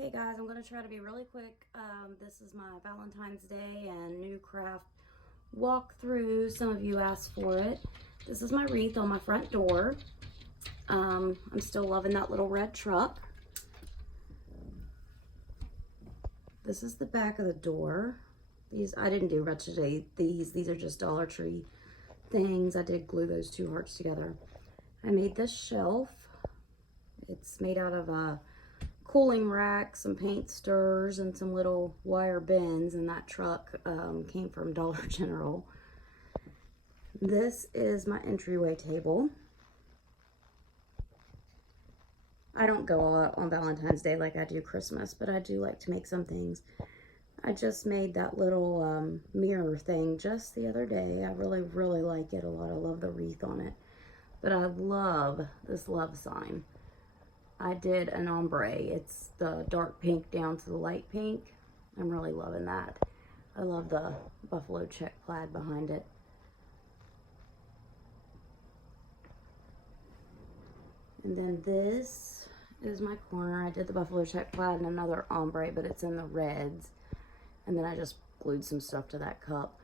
Okay guys, I'm going to try to be really quick. This is my Valentine's Day and new craft walkthrough. Some of you asked for it. This is my wreath on my front door. I'm still loving that little red truck. This is the back of the door. These, I didn't do much today. These are just Dollar Tree things. I did glue those two hearts together. I made this shelf. It's made out of a cooling rack, some paint stirrers, and some little wire bends, and that truck came from Dollar General. This is my entryway table. I don't go out on Valentine's Day like I do Christmas, but I do like to make some things. I just made that little mirror thing just the other day. I really like it a lot. I love the wreath on it. But I love this love sign. I did an ombre. It's the dark pink down to the light pink. I'm really loving that. I love the buffalo check plaid behind it. And then this is my corner. I did the buffalo check plaid and another ombre, but it's in the reds. And then I just glued some stuff to that cup.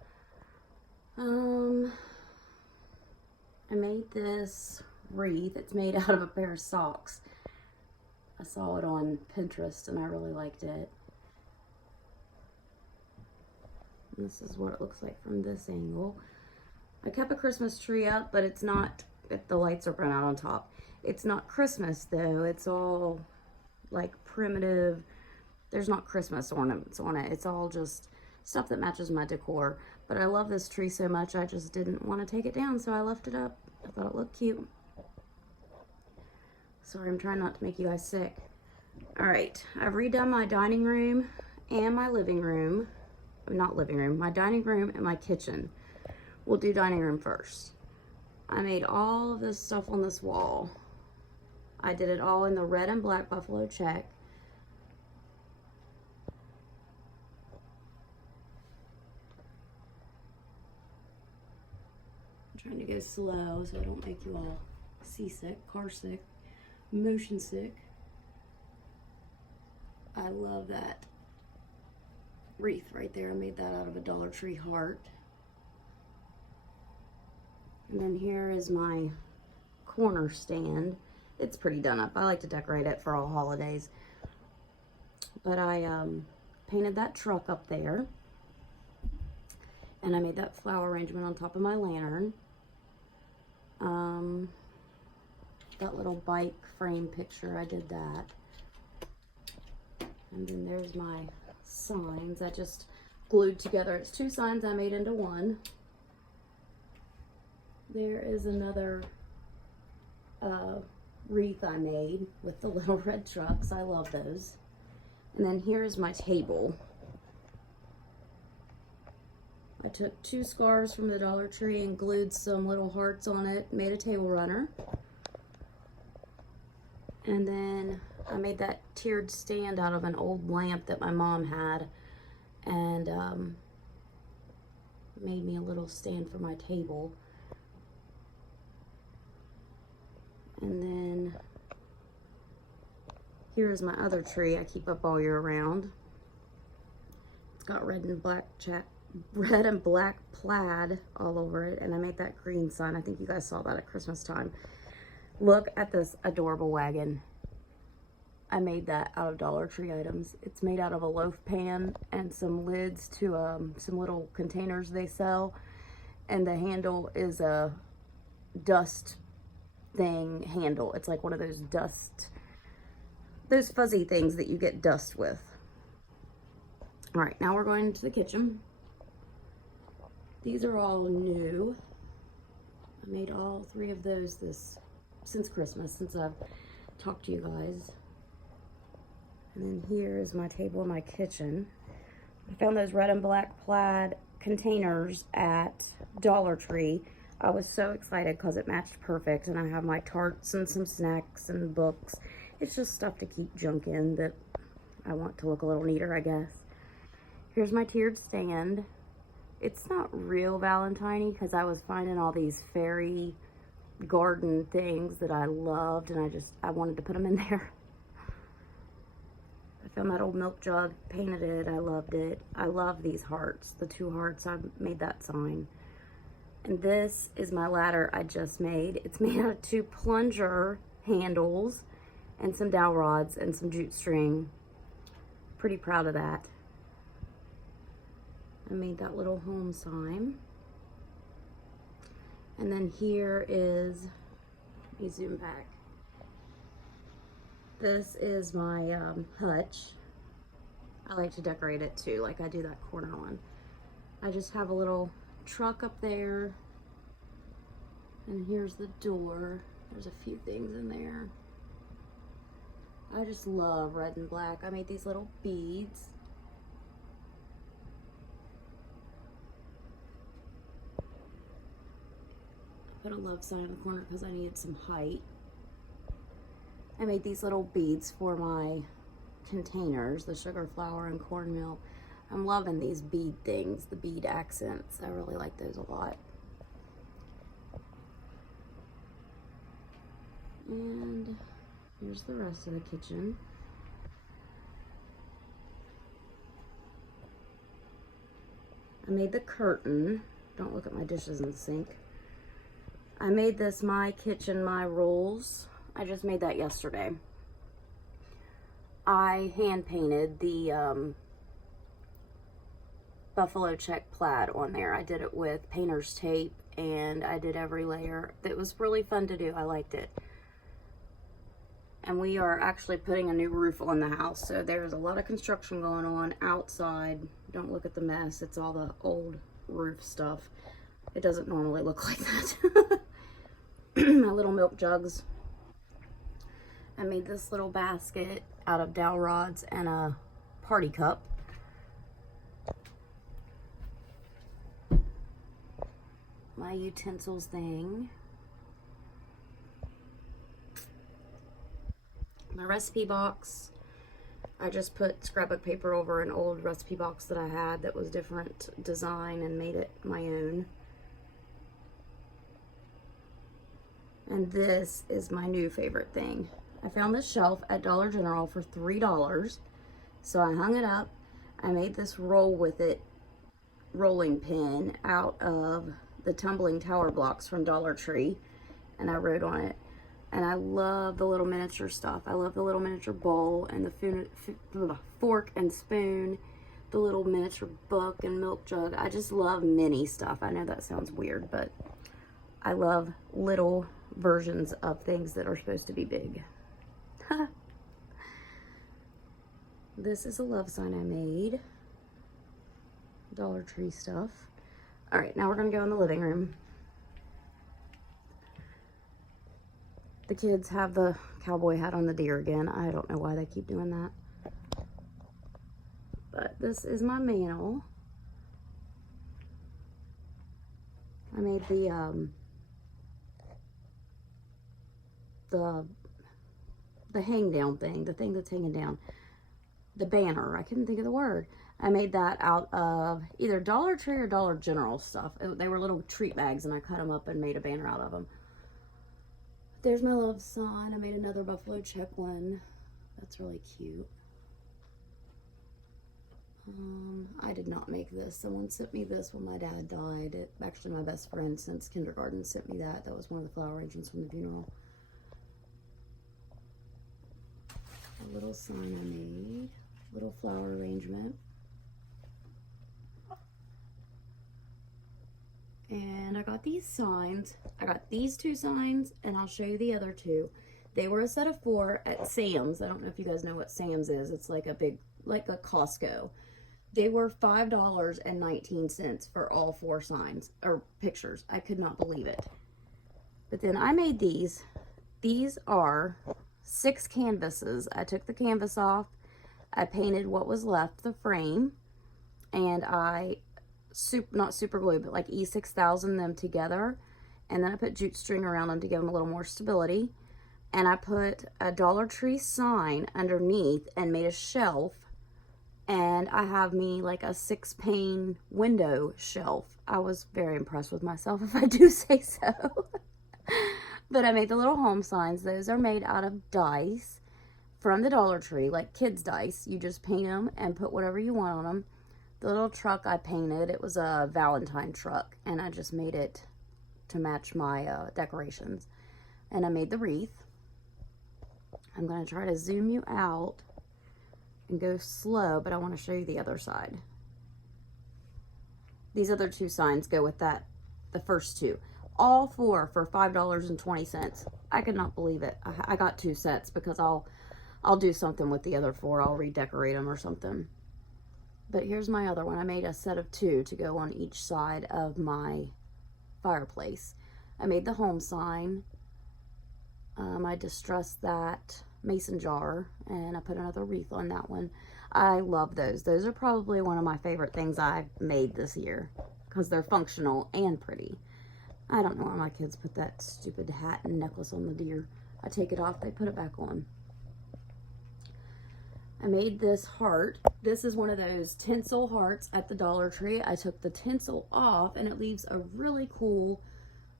I made this wreath. It's made out of a pair of socks. I saw it on Pinterest and I really liked it. And this is what it looks like from this angle. I kept a Christmas tree up, but it's not, the lights are burnt out on top. It's not Christmas though. It's all like primitive. There's not Christmas ornaments on it. It's all just stuff that matches my decor. But I love this tree so much, I just didn't want to take it down, so I left it up. I thought it looked cute. Sorry, I'm trying not to make you guys sick. All right, I've redone my dining room and my living room. Not living room, my dining room and my kitchen. We'll do dining room first. I made all of this stuff on this wall. I did it all in the red and black buffalo check. I'm trying to go slow so I don't make you all seasick, car sick, motion sick. I love that wreath right there. I made that out of a Dollar Tree heart. And then here is my corner stand. It's pretty done up. I like to decorate it for all holidays. But I painted that truck up there. And I made that flower arrangement on top of my lantern. That little bike frame picture, I did that. And then there's my signs I just glued together. It's two signs I made into one. There is another wreath I made with the little red trucks. I love those. And then here's my table. I took two scarves from the Dollar Tree and glued some little hearts on it, made a table runner. And then I made that tiered stand out of an old lamp that my mom had, and made me a little stand for my table. And then here's my other tree I keep up all year round. It's got red and black plaid all over it, and I made that green sign. I think you guys saw that at Christmas time. Look at this adorable wagon. I made that out of Dollar Tree items. It's made out of a loaf pan and some lids to some little containers they sell. And the handle is a dust thing handle. It's like one of those those fuzzy things that you get dust with. All right, now we're going into the kitchen. These are all new. I made all three of those since Christmas, since I've talked to you guys. And then here is my table in my kitchen. I found those red and black plaid containers at Dollar Tree. I was so excited because it matched perfect, and I have my tarts and some snacks and books. It's just stuff to keep junk in that I want to look a little neater, I guess. Here's my tiered stand. It's not real Valentine-y because I was finding all these fairy garden things that I loved, and I wanted to put them in there. found that old milk jug, painted it, I loved it. I love these hearts, the 2 hearts, I made that sign. And this is my ladder I just made. It's made out of 2 plunger handles and some dowel rods and some jute string. Pretty proud of that. I made that little home sign. And then here is, let me zoom back. This is my hutch. I like to decorate it too, like I do that corner one. I just have a little truck up there. And here's the door. There's a few things in there. I just love red and black. I made these little beads. I put a love sign in the corner because I needed some height. I made these little beads for my containers, the sugar, flour, and cornmeal. I'm loving these bead things, the bead accents. I really like those a lot. And here's the rest of the kitchen. I made the curtain. Don't look at my dishes in the sink. I made this my kitchen, my rules. I just made that yesterday. I hand painted the buffalo check plaid on there. I did it with painter's tape and I did every layer. It was really fun to do. I liked it. And we are actually putting a new roof on the house. So there's a lot of construction going on outside. Don't look at the mess. It's all the old roof stuff. It doesn't normally look like that. My little milk jugs. I made this little basket out of dowel rods and a party cup. My utensils thing. My recipe box. I just put scrapbook paper over an old recipe box that I had that was different design and made it my own. And this is my new favorite thing. I found this shelf at Dollar General for $3. So I hung it up. I made this roll with it, rolling pin out of the tumbling tower blocks from Dollar Tree. And I wrote on it. And I love the little miniature stuff. I love the little miniature bowl and the fork and spoon, the little miniature book and milk jug. I just love mini stuff. I know that sounds weird, but I love little versions of things that are supposed to be big. This is a love sign I made. Dollar Tree stuff. All right, now we're gonna go in the living room. The kids have the cowboy hat on the deer again. I don't know why they keep doing that. But this is my mantle. I made the hang down thing, the thing that's hanging down. The banner, I couldn't think of the word. I made that out of either Dollar Tree or Dollar General stuff. They were little treat bags and I cut them up and made a banner out of them. There's my love sign. I made another buffalo check one. That's really cute. I did not make this. Someone sent me this when my dad died. Actually, my best friend since kindergarten sent me that. That was one of the flower arrangements from the funeral. A little sign I made. Little flower arrangement. And I got these signs. I got these 2 signs, and I'll show you the other 2. They were a set of 4 at Sam's. I don't know if you guys know what Sam's is. It's like a big, like a Costco. They were $5.19 for all 4 signs, or pictures. I could not believe it. But then I made these. These are 6 canvases. I took the canvas off. I painted what was left, the frame, and I not super glue, but like E6000 them together, and then I put jute string around them to give them a little more stability, and I put a Dollar Tree sign underneath and made a shelf, and I have me like a 6-pane window shelf. I was very impressed with myself, if I do say so. But I made the little home signs. Those are made out of dice from the Dollar Tree, like kids' dice. You just paint them and put whatever you want on them. The little truck I painted, it was a Valentine truck, and I just made it to match my decorations. And I made the wreath. I'm going to try to zoom you out and go slow, but I want to show you the other side. These other two signs go with that, the first two. All four for $5.20. I could not believe it. I got 2 sets because I'll do something with the other 4. I'll redecorate them or something. But here's my other one. I made a set of 2 to go on each side of my fireplace. I made the home sign. I distressed that mason jar, and I put another wreath on that one. I love those. Those are probably one of my favorite things I've made this year because they're functional and pretty. I don't know why my kids put that stupid hat and necklace on the deer. I take it off, they put it back on. I made this heart. This is one of those tinsel hearts at the Dollar Tree. I took the tinsel off and it leaves a really cool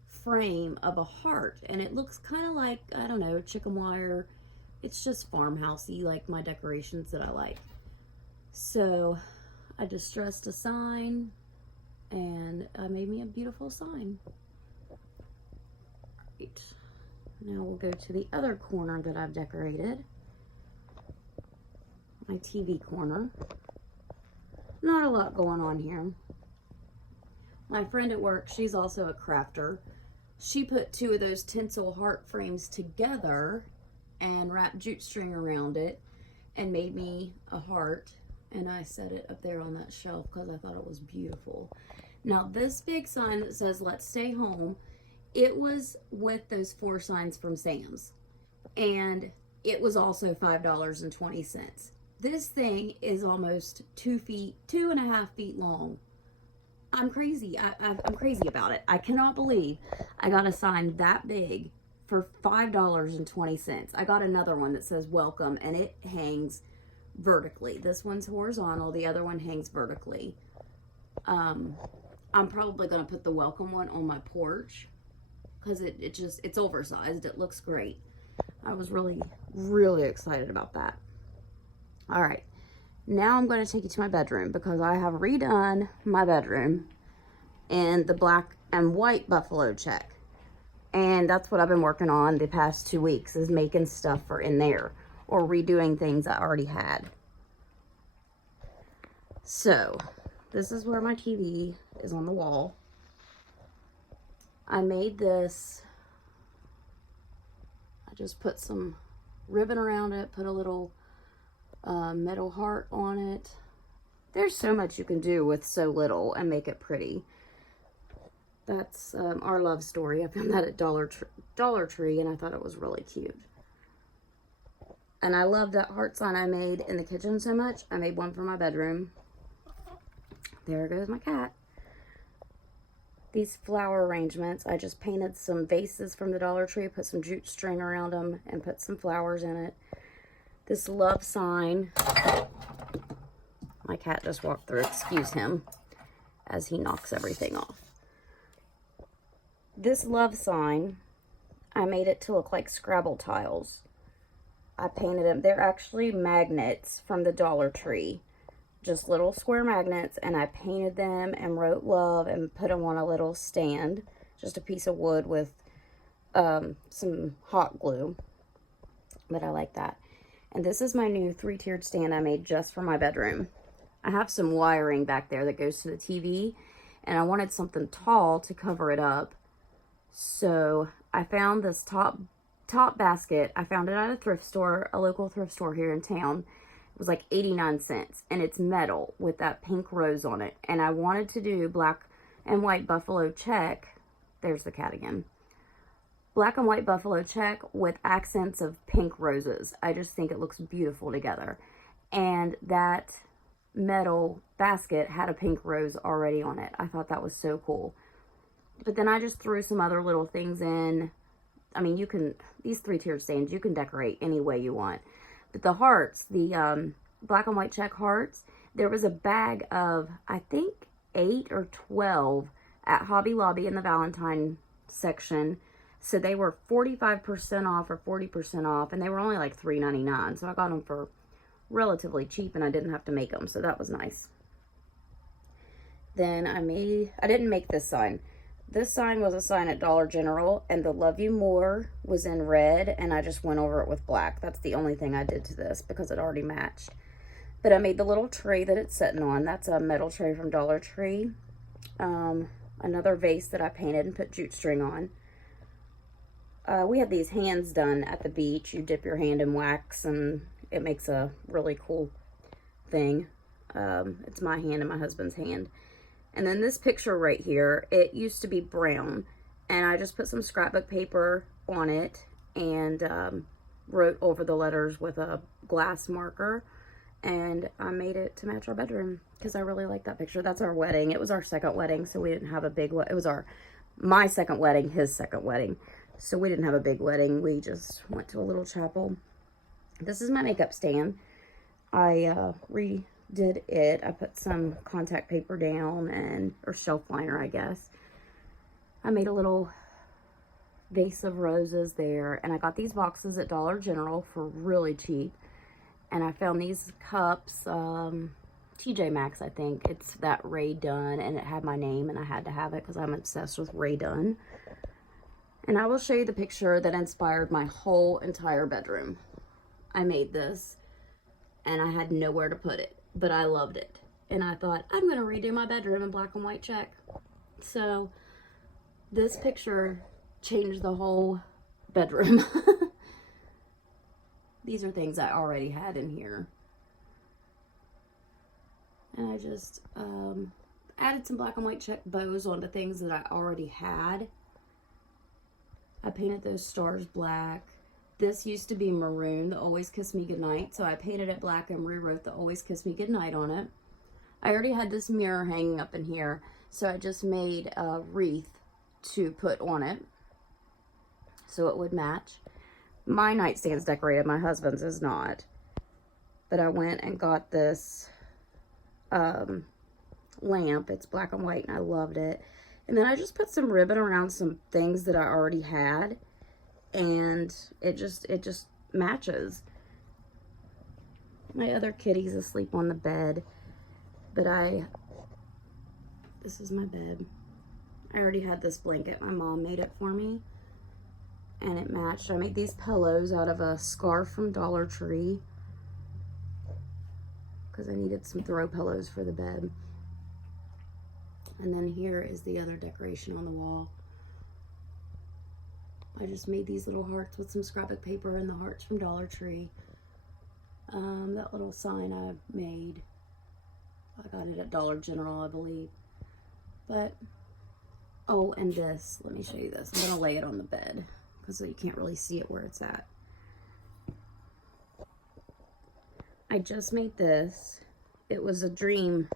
frame of a heart. And it looks kind of like, I don't know, chicken wire. It's just farmhousey, like my decorations that I like. So I distressed a sign and I made me a beautiful sign. Right. Now we'll go to the other corner that I've decorated. My TV corner. Not a lot going on here. My friend at work, she's also a crafter. She put 2 of those tinsel heart frames together and wrapped jute string around it and made me a heart. And I set it up there on that shelf because I thought it was beautiful. Now this big sign that says, "Let's stay home," it was with those 4 signs from Sam's. And it was also $5.20. This thing is almost 2.5 feet long. I'm crazy. I'm crazy about it. I cannot believe I got a sign that big for $5.20. I got another one that says "Welcome," and it hangs vertically. This one's horizontal. The other one hangs vertically. I'm probably going to put the welcome one on my porch because it's oversized. It looks great. I was really, really excited about that. All right, now I'm going to take you to my bedroom because I have redone my bedroom in the black and white buffalo check. And that's what I've been working on the past 2 weeks, is making stuff for in there or redoing things I already had. So this is where my TV is on the wall. I made this, I just put some ribbon around it, put a little metal heart on it. There's so much you can do with so little and make it pretty. That's our love story. I found that at Dollar Tree and I thought it was really cute. And I love that heart sign I made in the kitchen so much. I made one for my bedroom. There goes my cat. These flower arrangements, I just painted some vases from the Dollar Tree, put some jute string around them, and put some flowers in it. This love sign, my cat just walked through, excuse him, as he knocks everything off. This love sign, I made it to look like Scrabble tiles. I painted them. They're actually magnets from the Dollar Tree. Just little square magnets, and I painted them and wrote love and put them on a little stand. Just a piece of wood with some hot glue. But I like that. And this is my new 3-tiered stand I made just for my bedroom. I have some wiring back there that goes to the TV, and I wanted something tall to cover it up. So I found this top basket. I found it at a thrift store, a local thrift store here in town. It was like 89 cents, and it's metal with that pink rose on it. And I wanted to do black and white buffalo check. There's the cat again. Black and white buffalo check with accents of pink roses. I just think it looks beautiful together. And that metal basket had a pink rose already on it. I thought that was so cool. But then I just threw some other little things in. I mean, you can, these 3-tiered stands, you can decorate any way you want. But the hearts, the black and white check hearts, there was a bag of, I think, 8 or 12 at Hobby Lobby in the Valentine section So they were 45% off or 40% off, and they were only like $3.99. So I got them for relatively cheap, and I didn't have to make them, so that was nice. Then I didn't make this sign. This sign was a sign at Dollar General, and the Love You More was in red, and I just went over it with black. That's the only thing I did to this because it already matched. But I made the little tray that it's sitting on. That's a metal tray from Dollar Tree. Another vase that I painted and put jute string on. We had these hands done at the beach. You dip your hand in wax, and it makes a really cool thing. It's my hand and my husband's hand. And then this picture right here, it used to be brown, and I just put some scrapbook paper on it and wrote over the letters with a glass marker, and I made it to match our bedroom because I really like that picture. That's our wedding. It was our second wedding, so we didn't have a big it was my second wedding, his second wedding. So we didn't have a big wedding. We just went to a little chapel. This is my makeup stand. I redid it. I put some contact paper down or shelf liner, I guess. I made a little vase of roses there, and I got these boxes at Dollar General for really cheap. And I found these cups, TJ Maxx, I think. It's that Ray Dunn, and it had my name, and I had to have it because I'm obsessed with Ray Dunn. And I will show you the picture that inspired my whole entire bedroom. I made this, and I had nowhere to put it, but I loved it. And I thought, I'm going to redo my bedroom in black and white check. So this picture changed the whole bedroom. These are things I already had in here. And I just added some black and white check bows onto things that I already had. I painted those stars black. This used to be maroon, the Always Kiss Me Goodnight, so I painted it black and rewrote the Always Kiss Me Goodnight on it. I already had this mirror hanging up in here, so I just made a wreath to put on it so it would match. My nightstand's decorated, my husband's is not. But I went and got this lamp. It's black and white, and I loved it. And then I just put some ribbon around some things that I already had, and it just matches. My other kitty's asleep on the bed, but this is my bed. I already had this blanket. My mom made it for me, and it matched. I made these pillows out of a scarf from Dollar Tree because I needed some throw pillows for the bed. And then here is the other decoration on the wall. I just made these little hearts with some scrapbook paper and the hearts from Dollar Tree. That little sign I made, I got it at Dollar General, I believe. But, oh, and this, let me show you this. I'm gonna lay it on the bed because you can't really see it where it's at. I just made this. It was a dream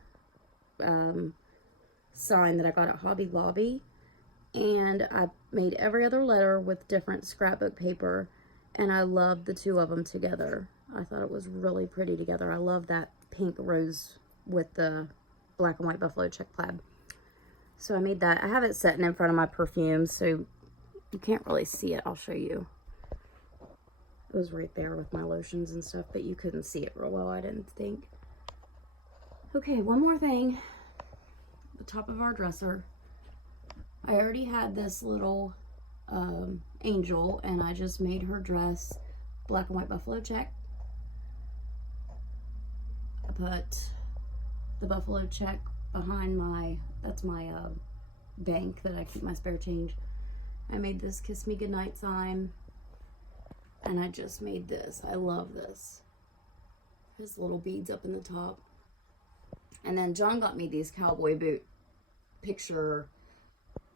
sign that I got at Hobby Lobby, and I made every other letter with different scrapbook paper, and I loved the two of them together. I thought it was really pretty together. I love that pink rose with the black and white buffalo check plaid. So I made that. I have it sitting in front of my perfume, so you can't really see it. I'll show you. It was right there with my lotions and stuff, but you couldn't see it real well, I didn't think. Okay, one more thing. The top of our dresser. I already had this little angel, and I just made her dress black and white buffalo check. I put the buffalo check behind that's my bank that I keep my spare change. I made this Kiss Me Goodnight sign, and I just made this. I love this. There's little beads up in the top. And then John got me these cowboy boot picture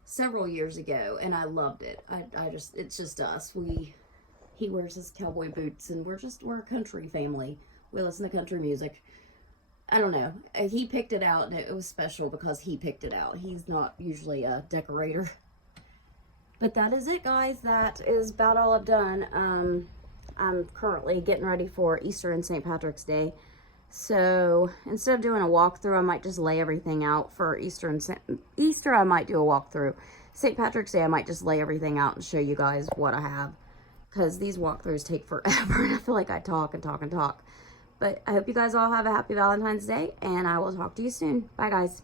several years ago, and I loved it. It's just us. He wears his cowboy boots, and we're a country family. We listen to country music. I don't know. He picked it out, and it was special because he picked it out. He's not usually a decorator. But that is it, guys. That is about all I've done. I'm currently getting ready for Easter and St. Patrick's Day. So instead of doing a walkthrough, I might just lay everything out for Easter. I might do a walkthrough. St. Patrick's Day, I might just lay everything out and show you guys what I have, because these walkthroughs take forever, and I feel like I talk and talk and talk. But I hope you guys all have a happy Valentine's Day, and I will talk to you soon. Bye, guys.